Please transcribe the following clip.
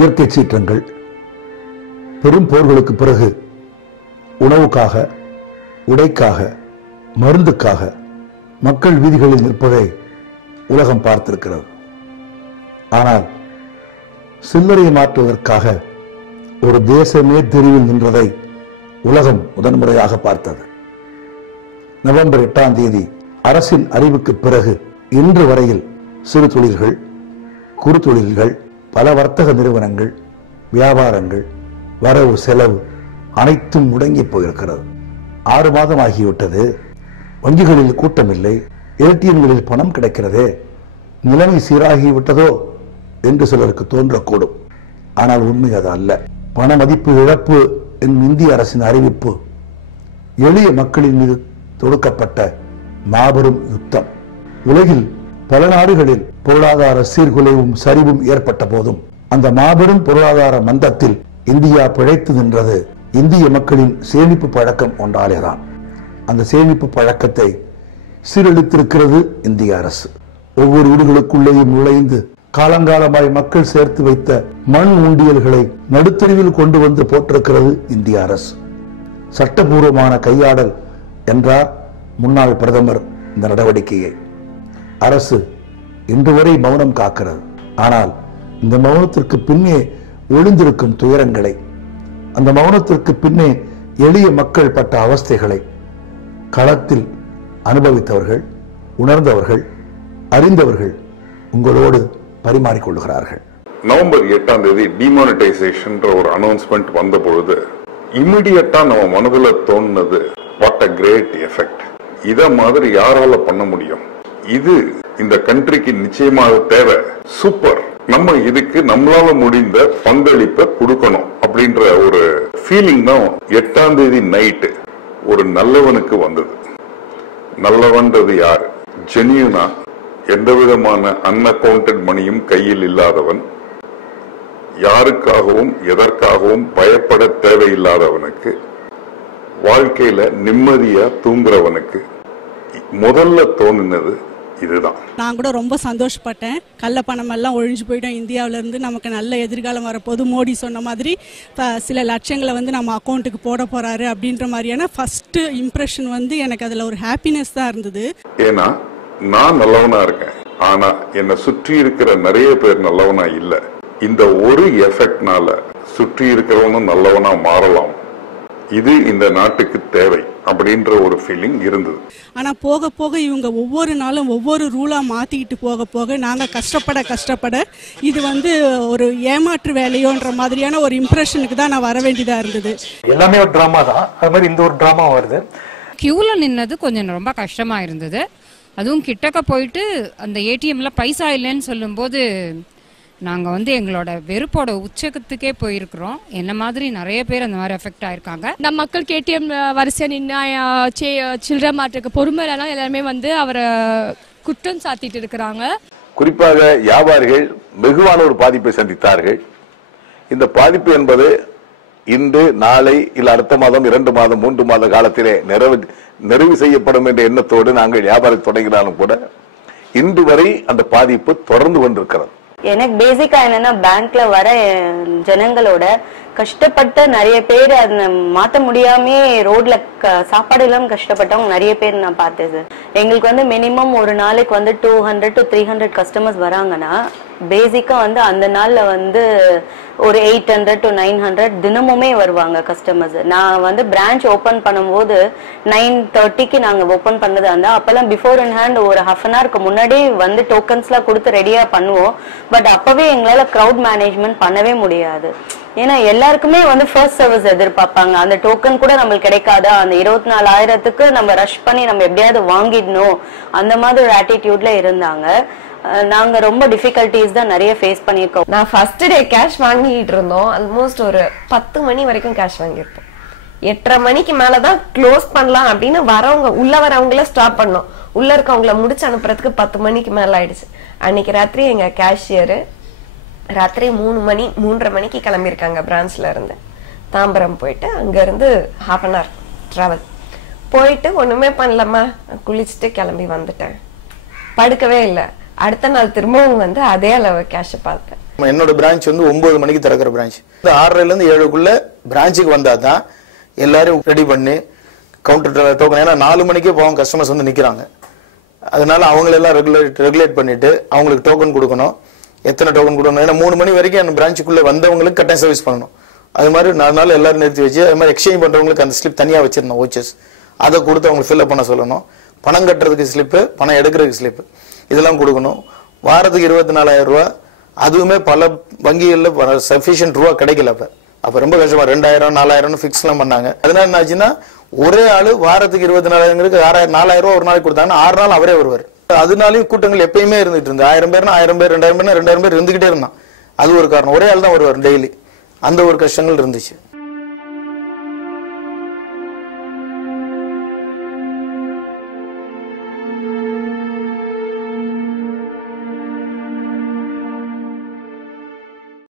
இயற்கை சீற்றங்கள், பெரும் போர்களுக்கு பிறகு உணவுக்காக, உடைக்காக, மருந்துக்காக மக்கள் வீதிகளில் நிற்பதை உலகம் பார்த்திருக்கிறது. ஆனால் சில்லறையை மாற்றுவதற்காக ஒரு தேசமே தெருவில் நின்றதை உலகம் முதன்முறையாக பார்த்தது. நவம்பர் 8ஆம் தேதி அரசின் அறிவுக்கு பிறகு இன்று வரையில் சிறு தொழில்கள், குறு தொழில்கள், பல வர்த்தக நிறுவனங்கள், வியாபாரங்கள், வரவு செலவு அனைத்தும் முடங்கி போயிருக்கிறது. 6 மாதம் ஆகிவிட்டது. வங்கிகளில் கூட்டமில்லை, ஏடிஎம்களில் பணம் கிடைக்கிறதே, நிலைமை சீராகிவிட்டதோ என்று சிலருக்கு தோன்றக்கூடும். ஆனால் உண்மை அது அல்ல. பண மதிப்பு இழப்பு என்னும் இந்திய அரசின் அறிவிப்பு எளிய மக்களின் மீது தொடுக்கப்பட்ட மாபெரும் யுத்தம். உலகில் பல நாடுகளில் பொருளாதார சீர்குலைவும் சரிவும் ஏற்பட்ட போதும் அந்த மாபெரும் பொருளாதார மந்தத்தில் இந்தியா பிழைத்து நின்றது இந்திய மக்களின் சேமிப்பு பழக்கம் ஒன்றாலேதான். அந்த சேமிப்பு பழக்கத்தை சீரழித்திருக்கிறது இந்திய அரசு. ஒவ்வொரு வீடுகளுக்குள்ளேயும் நுழைந்து காலங்காலமாய் மக்கள் சேர்த்து வைத்த மண் உண்டியல்களை நடுத்தெருவில் கொண்டு வந்து போட்டிருக்கிறது இந்திய அரசு. சட்டபூர்வமான கையாடல் என்றார் முன்னாள் பிரதமர் இந்த நடவடிக்கையை. அரசு இன்று வரை மௌனம் காக்கிறது. ஆனால் இந்த மௌனத்திற்கு பின்னே ஒளிந்திருக்கும் துயரங்களை, அந்த மௌனத்திற்கு பின்னே எளிய மக்கள் பட்ட அவஸ்தைகளை களத்தில் அனுபவித்தவர்கள், உணர்ந்தவர்கள், அறிந்தவர்கள் உங்களோடு பரிமாறிக்கொள்கிறார்கள். நவம்பர் 8ஆம் தேதி டிமானிட்டைசேஷன் ஒரு அனௌன்ஸ்மெண்ட் வந்த பொழுது இமிடியட்டா நம்ம மனதில் தோணுனது, வாட் அ கிரேட் எஃபெக்ட், இத மாதிரி யாரால பண்ண முடியும், இது இந்த கண்ட்ரிக்கு நிச்சயமாக தேவை, சூப்பர், நம்ம இதுக்கு நம்மளால முடிந்த பங்களிப்பை கொடுக்கணும் அப்படின்ற ஒரு ஃபீலிங் தான் 8ஆம் தேதி நைட்டு ஒரு நல்லவனுக்கு வந்தது. நல்லவன்றது யாரு? ஜெனியூனா எந்த விதமான அன்அக்கவுண்டட் மணியும் கையில் இல்லாதவன், யாருக்காகவும் எதற்காகவும் பயப்பட தேவையில்லாதவனுக்கு, வாழ்க்கையில நிம்மதியா தூங்குறவனுக்கு முதல்ல தோணுனது இதுதான். நான் கூட ரொம்ப சந்தோஷப்பட்டேன். கள்ள பணம் எல்லாம் ஒழிஞ்சு போயிட்டோம் இந்தியாவில இருந்து, நமக்கு நல்ல எதிர்காலம் வரப்போது, மோடி சொன்ன மாதிரி சில லட்சங்களை நம்ம அக்கௌண்ட்டுக்கு போட போறாரு அப்படின்ற மாதிரியான ஃபர்ஸ்ட் இம்ப்ரெஷன் எனக்கு அதுல ஒரு ஹாப்பினஸ் தான் இருந்தது. ஏன்னா நான் நல்லவனா இருக்கேன், ஆனா என்னை சுற்றி இருக்கிற நிறைய பேர் நல்லவனா இல்ல. இந்த ஒரு எஃபெக்ட்னால சுற்றி இருக்கிறவனும் நல்லவனா மாறலாம், இது இந்த நாட்டுக்கு தேவை அப்படின்ற ஒரு ஃபீலிங் இருந்தது. ஆனா போக போக இவங்க ஒவ்வொரு நாளும் ஒவ்வொரு ரூலா மாத்திக்கிட்டு போக போக நாங்க கஷ்டப்பட இது ஒரு ஏமாற்று வேலையோன்ற மாதிரியான ஒரு இம்ப்ரெஷனுக்கு தான் நான் வர வேண்டியதா இருந்தது. எல்லாமே ஒரு டிராமா தான், அது மாதிரி இந்த ஒரு டிராமா வருது. கியூல நின்னது கொஞ்சம் ரொம்ப கஷ்டமா இருந்தது. அதுவும் கிட்டக்க போயிட்டு அந்த ஏடிஎம்ல பைசா இல்லைன்னு சொல்லும்போது நாங்கள் எங்களோட வெறுப்போட உச்சகத்துக்கே போயிருக்கிறோம். என்ன மாதிரி நிறைய பேர் அந்த மாதிரி எஃபெக்ட் ஆயிருக்காங்க. நம்ம மக்கள் கேடிஎம் வரிசையா நின்னா சில்லறை மாற்றுக்கு பொறுமை இல்லைனா எல்லாருமே அவரை குற்றம் சாத்திட்டு இருக்கிறாங்க. குறிப்பாக வியாபாரிகள் வெகுவான ஒரு பாதிப்பை சந்தித்தார்கள். இந்த பாதிப்பு என்பது இன்று, நாளை, இல்ல அடுத்த மாதம், 2 மாதம், 3 மாத காலத்திலே நிறைவு செய்யப்படும் என்ற எண்ணத்தோடு நாங்கள் வியாபாரம் தொடங்கினாலும் கூட இன்று வரை அந்த பாதிப்பு தொடர்ந்து கொண்டிருக்கிறது. எனக்கு பேசிக்கா என்னன்னா, பேங்க்ல வர ஜனங்களோட கஷ்டப்பட்ட நிறைய பேர் அதை மாத்த முடியாமே ரோட்ல சாப்பாடு இல்லாம கஷ்டப்பட்டவங்க நிறைய பேர் நான் பார்த்தேன் சார். எங்களுக்கு மினிமம் ஒரு நாளைக்கு 200 to 300 கஸ்டமர்ஸ் வராங்கன்னா, பேசிக்கா அந்த நாள்ல ஒரு 800 to 900 தினமுமே வருவாங்க கஸ்டமர்ஸ். நான் பிரான்ச் ஓபன் பண்ணும்போது 9:30க்கு நாங்க ஓபன் பண்ணது அப்பெல்லாம் பிஃபோர் இன் ஹேண்ட் ஒரு ½ an hourக்கு முன்னாடி டோக்கன்ஸ்லாம் கொடுத்து ரெடியா பண்ணுவோம். பட் அப்பவே எங்களால கிரௌட் மேனேஜ்மெண்ட் பண்ணவே முடியாது. ஏன்னா எல்லாருக்குமே ஃபர்ஸ்ட் சர்வீஸ் எதிர்பார்ப்பாங்க. அந்த டோக்கன் கூட நம்மளுக்கு கிடைக்காதா, அந்த 24,000க்கு நம்ம ரஷ் பண்ணி நம்ம எப்படியாவது வாங்கிடணும், அந்த மாதிரி ஒரு ஆட்டிடியூட்ல இருந்தாங்க. நாங்க ரொம்ப டிஃபிகல்டிஸ் தான் நிறைய ஃபேஸ் பண்ணிருக்கோம். நான் ஃபர்ஸ்ட் டே கேஷ் வாங்கிட்டு இருந்தோம். ஆல்மோஸ்ட் ஒரு 10 மணி வரைக்கும் கேஷ் வாங்கியிருப்போம். 8:30 மணிக்கு மேலதான் க்ளோஸ் பண்ணலாம் அப்படின்னு உள்ள வரவங்கள ஸ்டாப் பண்ணோம். உள்ள இருக்கவங்கள முடிச்சு அனுப்புறதுக்கு 10 மணிக்கு மேல ஆயிடுச்சு. அன்னைக்கு ராத்திரி எங்க கேஷியர் ராத்திரி 3:30 மணிக்கு கிளம்பியிருக்காங்க. பிரான்ச்ல இருந்து தாம்பரம் போயிட்டு அங்க இருந்து ½ an hour டிராவல் போயிட்டு ஒண்ணுமே பண்ணலாமா, குளிச்சுட்டு கிளம்பி வந்துட்டேன். படுக்கவே இல்லை. அடுத்த நாள் திரும்பவும் அதே அளவு கேஷ் பார்த்தேன். என்னோட பிரான்ச் வந்து 9 மணிக்கு திறக்கிற பிரான்ச். 6:30லேருந்து 7க்குள்ள பிரான்ச்சுக்கு வந்தால் தான் எல்லாரும் ரெடி பண்ணி கவுண்டர் டோக்கன், ஏன்னா 4 மணிக்கே போவோம் கஸ்டமர்ஸ் வந்து நிற்கிறாங்க. அதனால அவங்களெல்லாம் ரெகுலேட் பண்ணிட்டு அவங்களுக்கு டோக்கன் கொடுக்கணும். எத்தனை டோக்கன் கொடுக்கணும், ஏன்னா 3 மணி வரைக்கும் அந்த பிரான்ச்சுக்குள்ளே வந்தவங்களுக்கு கட்டாயம் சர்வீஸ் பண்ணணும். அது மாதிரி 4 நாள் எல்லாரும் நிறுத்தி வச்சு, அது மாதிரி எக்ஸ்சேஞ்ச் பண்ணுறவங்களுக்கு அந்த ஸ்லிப் தனியாக வச்சிருந்தோம் ஓச்சஸ், அதை கொடுத்து அவங்களுக்கு ஃபில்அப் பண்ண சொல்லணும். பணம் கட்டுறதுக்கு ஸ்லிப்பு, பணம் எடுக்கிறதுக்கு ஸ்லிப்பு, இதெல்லாம் கொடுக்கணும். வாரத்துக்கு 24,000 ரூபா. அதுவுமே பல வங்கிகளில் சஃபிஷியன்ட் ரூபா கிடைக்கல. அப்போ ரொம்ப கஷ்டமா 2,000 4,000 ஃபிக்ஸ்லாம் பண்ணாங்க. அதனால என்ன ஆச்சுன்னா, ஒரே ஆள் வாரத்துக்கு 24,000 4,000 ரூபா ஒரு நாளைக்கு கொடுத்தாங்கன்னா 6 நாள் அவரே வருவார். அதனாலையும் கூட்டங்கள் எப்பயுமே இருந்துட்டு இருந்து 1000 பேர்னா 1000 பேர், 2000 பேர்னா 2000 பேர் இருந்துகிட்டே இருந்தான். அது ஒரு காரணம். ஒரே ஆள் தான் வருவார் டெய்லி. அந்த ஒரு கஷ்டங்கள் இருந்துச்சு.